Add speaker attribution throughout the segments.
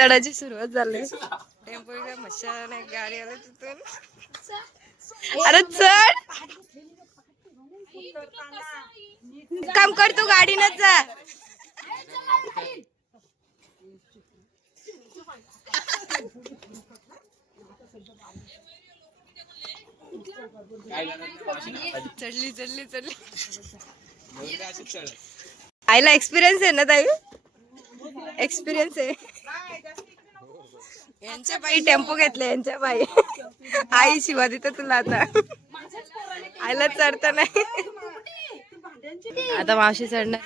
Speaker 1: चढायची सुरुवात झाली. टेम्पो काय मशाला नाही गाडी आली तिथून. अरे चढ. काम कर तू गाडीनच जा. चढली चढली चढली. आईला एक्सपिरियन्स आहे ना ताई? एक्सपिरियन्स आहे. यांच्या बाई टेम्पो घेतले यांच्या बाई. आई शिवा देते तुला आता. आईला चढता नाही. आता मावशी चढणार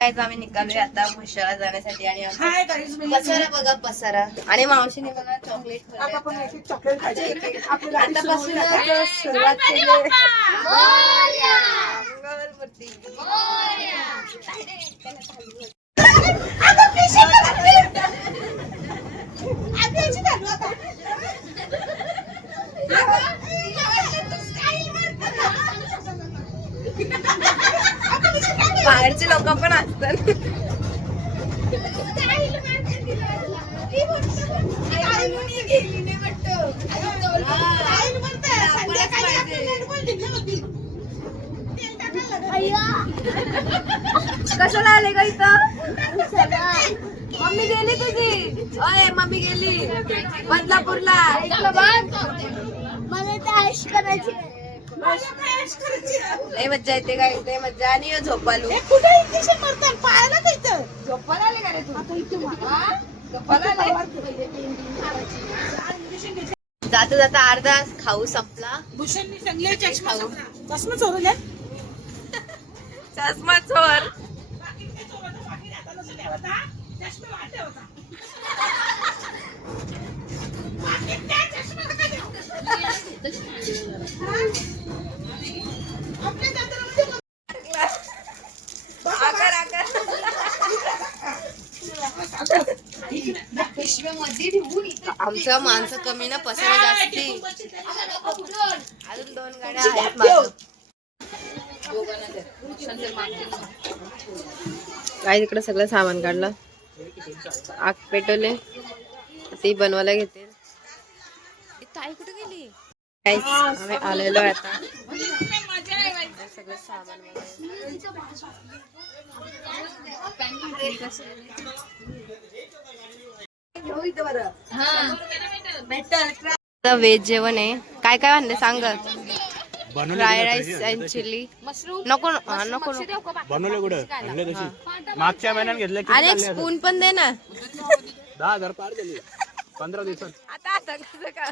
Speaker 1: Guys, आम्ही निघालोय आता म्हशाळा जाण्यासाठी आणि आमचा पसारा बघा पसारा. आणि मावशीने बघा चॉकलेट आतापासूनच सुरुवात केली. मंगलमूर्ती. बाहेरचे लोक पण असतात कशाला आले का इथं मम्मी गेली तुझी अय मम्मी गेली. बदलापूरला.
Speaker 2: मला तर ऐश करायची
Speaker 1: लय मज्जा येते काय लय मज्जा. आणि ह्यो झोपालू.
Speaker 2: कुठे इंजेक्शन मारतात पायाला तिथं
Speaker 1: झोपायला आले का रे तू? आले? जाता जाता अर्धा खाऊ संपला.
Speaker 2: भूषणनी चांगले चष्मा चष्मा चोरले
Speaker 1: चष्मा चोर. आकार आकार आमचं माणसं कमी ना पसरा जास्ती अजून दोन गाड्या आहेत माझं काय तिकडे सगळं सामान काढलं? आग पेटवले. ती बनवायला घेते. ताई कुठे गेली? आम्ही आलेलो आहे आता. सगळं सामान व्हेज जेवण आहे. काय काय आणलं सांग? फ्राय राईस अँड चिल्ली नको नको
Speaker 3: बनवले कुठं? आणले तशी. मागच्या महिन्यात घेतले
Speaker 1: आणि एक स्पून पण दे ना.
Speaker 3: दहा हजार पार दिली पंधरा दिवसात.
Speaker 1: आता आता कसं का?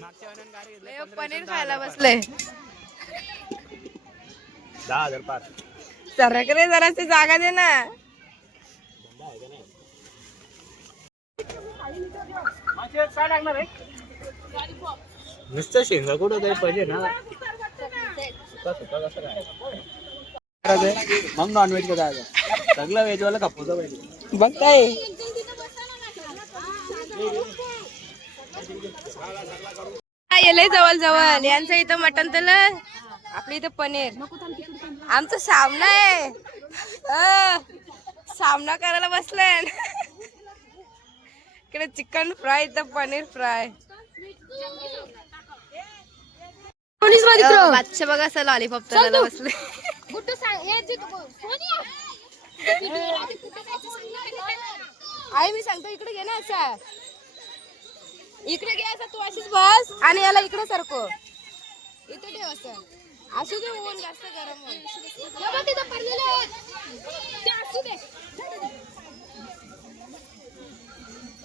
Speaker 3: मागच्या महिन्यात गाडी घेतली
Speaker 1: लय पनीर खायला बसले.
Speaker 3: दहा हजार पार
Speaker 1: सरकरे जराशी जागा दे ना.
Speaker 3: नुसतं शेंगा कुठं काही पाहिजे ना. सुका सुका कसं काय? करायचंय? मग नॉनव्हेज का जायचं सगळं व्हेज वाला कापूचा पाहिजे.
Speaker 1: बघ येले जवळ जवळ यांचं इथं मटन तर आपल्या इथं पनीर. आमचा सामना आहे. सामना करायला बसलाय. इकडे चिकन फ्राय इथं पनीर फ्राय. बादशा बघा असं लॉलीपॉप करायला बसले आई मी सांगतो इकडे घे ना असा. इकडे घे असा तू अशीच बस. आणि याला इकडे सारखं इथे ठेव असं. असू दे ऊन जास्त गरम होईल.
Speaker 2: तिथं पडलेलं ते असू दे.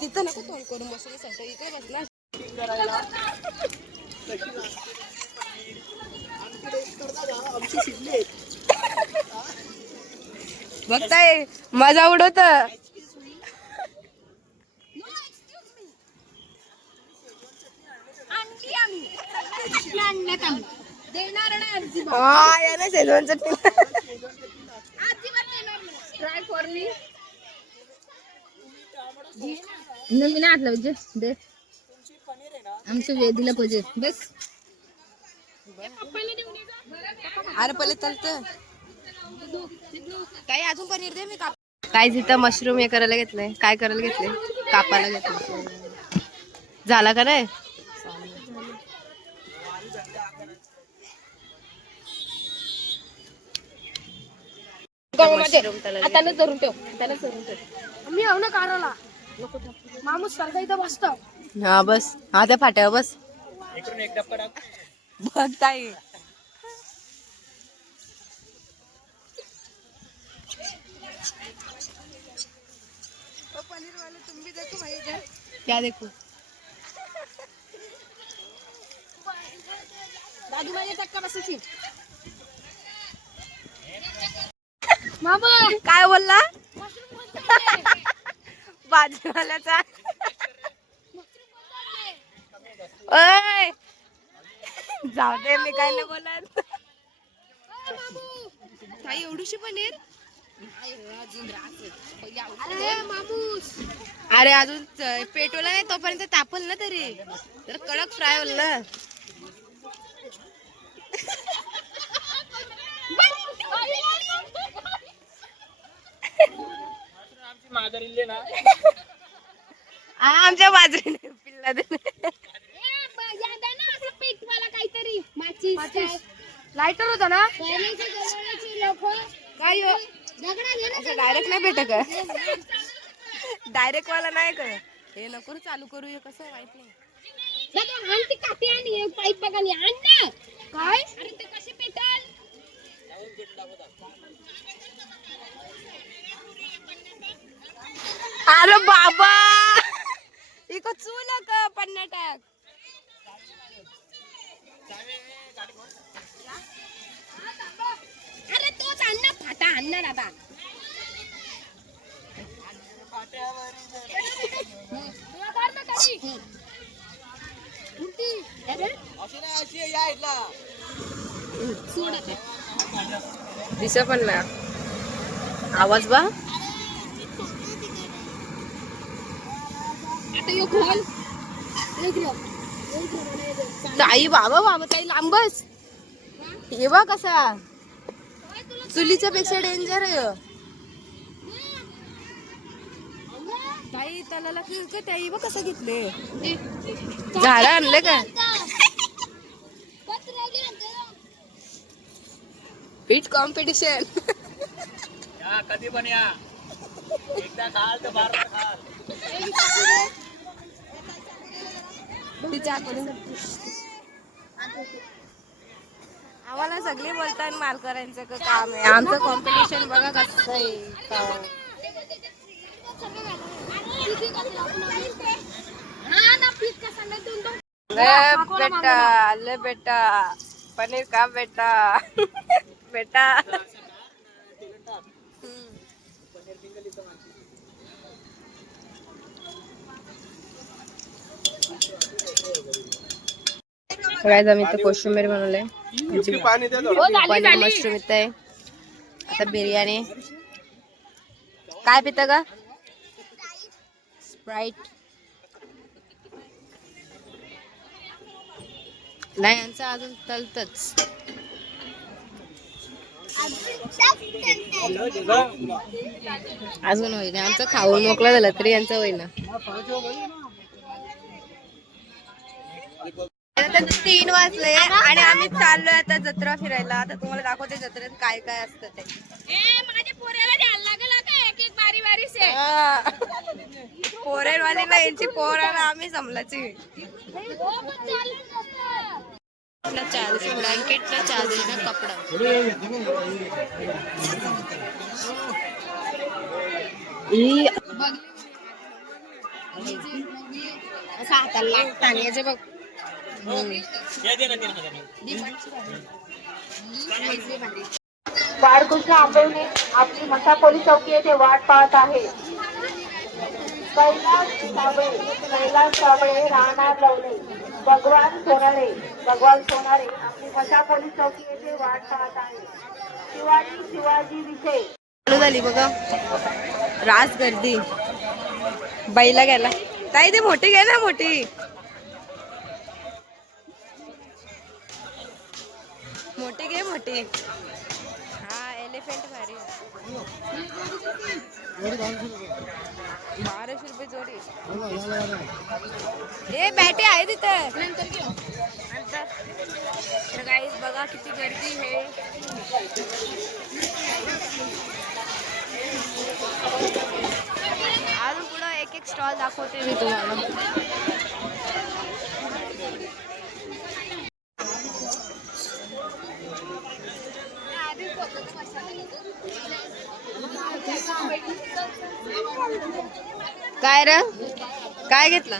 Speaker 1: तिथं नको तोंड करून बसून सांगतो इकडे बस ना. बघताय मजा उडवत
Speaker 2: आणली आम्ही. आणण्यात आम्ही. देणार नाही अजिबात.
Speaker 1: हा या ना शेजवान चटणी
Speaker 2: अजिबात देणार नाही.
Speaker 1: ट्राय फॉर मी
Speaker 2: मी नाही आतला म्हणजे दे आमच्या वेदीला पाहिजे बस
Speaker 1: अरे पहिले चलत काही अजून पनीर दे मी काप काय जिथं मशरूम हे करायला घेतलंय काय करायला घेतलंय कापायला घेतलंय झाला का नाही मशरूम त्याला
Speaker 2: त्याला धरून ठेव. त्याला धरून ठेव. मी आव ना काराला माणूस सारखा इथं बसतो.
Speaker 1: हा बस. हा त्या फाट्यावर बस. बघ ताई. क्या देखो.
Speaker 2: दादी माझ्या चक्का बसायची मामा
Speaker 1: काय बोलला? भाजीवाल्याचा ओय. जाऊ दे मी काय नाही बोलत. ताई एवढीशी पनीर?
Speaker 2: अरे मामूस.
Speaker 1: अरे अजून पेटवला नाही तोपर्यंत तापल ना तरी. तर कडक फ्राय होईल ना.
Speaker 3: माघार ना.
Speaker 1: आमच्या बाजरीने पिल्ला
Speaker 2: काहीतरी. माचीस लायटर होता ना? लोक.
Speaker 1: काय हो? डायरेक्ट नाही भेट का? डायरेक्ट वाला नाही का? हे नको चालू करू हे कसं माहीत नाही.
Speaker 2: पाईप बघा आणि आण ना. काय? अरे ते कसे पेटल?
Speaker 1: अरे बाबा! इको चूल का पन्ना टाक
Speaker 2: अरे तोच आण ना फाटा आण दादा आता.
Speaker 1: दिस पण ना. आवाज बा.
Speaker 2: यो खोल.
Speaker 1: ताई बाबा बाबा ताई लांबच. हे बा कसा. चुलीच्या पेक्षा डेंजर आहे. ताई त्याला का ताई बा कसं घेतले. झाड आणले का? पीठ कॉम्पिटिशन
Speaker 3: या कधी पण या. एकदा खाल तर बार खाल.
Speaker 1: तिच्या आम्हाला सगळे बोलतात मालकऱ्यांचं का काम आहे. आमचं कॉम्पिटिशन बघा कसं आहे बेटा ले बेटा. पनीर का बेटा. बेटा. काय आम्ही तर कोशिंबीर बनवलंय. पनीर मशरूम इथं आहे. आता बिर्याणी. काय पितं का स्प्राईट नाही यांचं अजून तलतच. अजून होईना. आमचं खाऊन मोकळा झाला तरी यांचं आता तीन वाजले आणि आम्ही चाललोय आता जत्रा फिरायला. आता तुम्हाला दाखवते जत्रेत काय काय असतं ते.
Speaker 2: ए माझ्या पोऱ्याला द्यायला लागेल आता एक एक बारी बारी से
Speaker 1: पोरेवाली ना यांची पोर आणि आम्ही समलाची ब्लँकेट ना चादरी ना कपडा. बघ.
Speaker 4: बाळकृष्ण आंबवणे आपली मसा पोलीस चौकी येथे वाट पाहत आहे. कैलास साबळे कैलास साबळे राहणार लवणे. भगवान सोनारे भगवान सोनारे आपली मसा पोलीस चौकी येथे वाट पाहत आहे. शिवाजी शिवाजी विषय
Speaker 1: चालू झाली बघा. रास गर्दी. बैला घ्यायला ताई ते मोठी घे ना मोठी. मोठी घे मोठी हा एलिफंट भारी बाराशे रुपये जोडी। ए बॅटे आहे तिथे तर गाईज बघा किती गर्दी आहे अजून पुढं एक एक स्टॉल दाखवते मी तुम्हाला काय र? काय घेतला?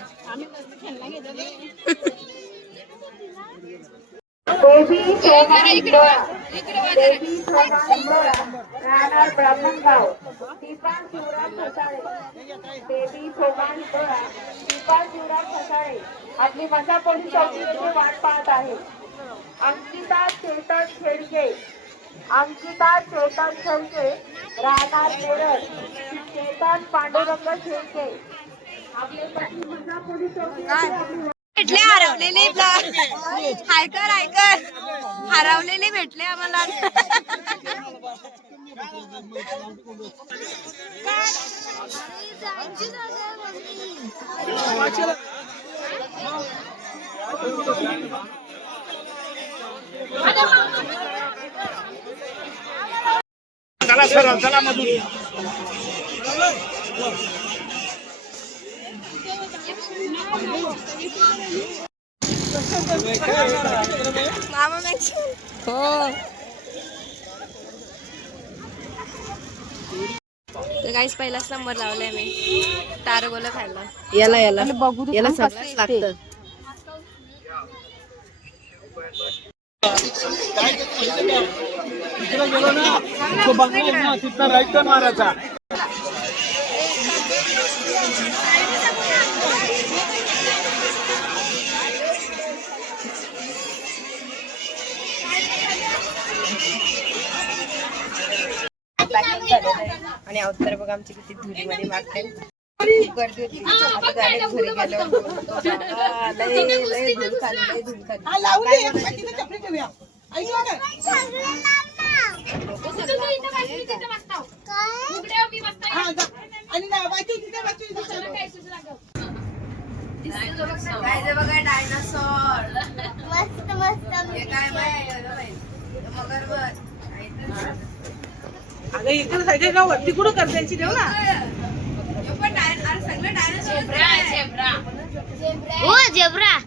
Speaker 4: आपली मजा पोलीस चौकी वाट पाहत आहे. अंकिता चेतन शेळके अंकिता चेतन शेळके राहणार नेरळ चेतन पांडुरंग शेळके. आपले पती पोलीस चौकी
Speaker 1: भेटले हरवलेले हायकर हायकर. हरवलेले भेटले आम्हाला.
Speaker 3: चला सर चला मधून.
Speaker 1: मामा हो. तर काहीच पहिलाच नंबर लावलाय मी. तारगोला खायला. याला याला. याला सगळंच लागतं.
Speaker 3: तिकडे गेलो ना तो बंगला आहे ना तिथं राईट टर्न मारायचा.
Speaker 1: आणि अवतर बघा आमची किती धुळीमध्ये मागते. गर्दी होती आता घरी गेलो लय लय धूळ खाली लय धूळ खाली काय ते बघा डायनासॉर
Speaker 2: मस्त मस्त
Speaker 1: हे काय
Speaker 5: अगं इकडे साईड ना वरती कुठं करतायची देऊ ना
Speaker 1: पण सगळं डायनासॉर हो, ओ जेब्रा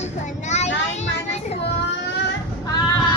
Speaker 1: 9 minus 4. 5.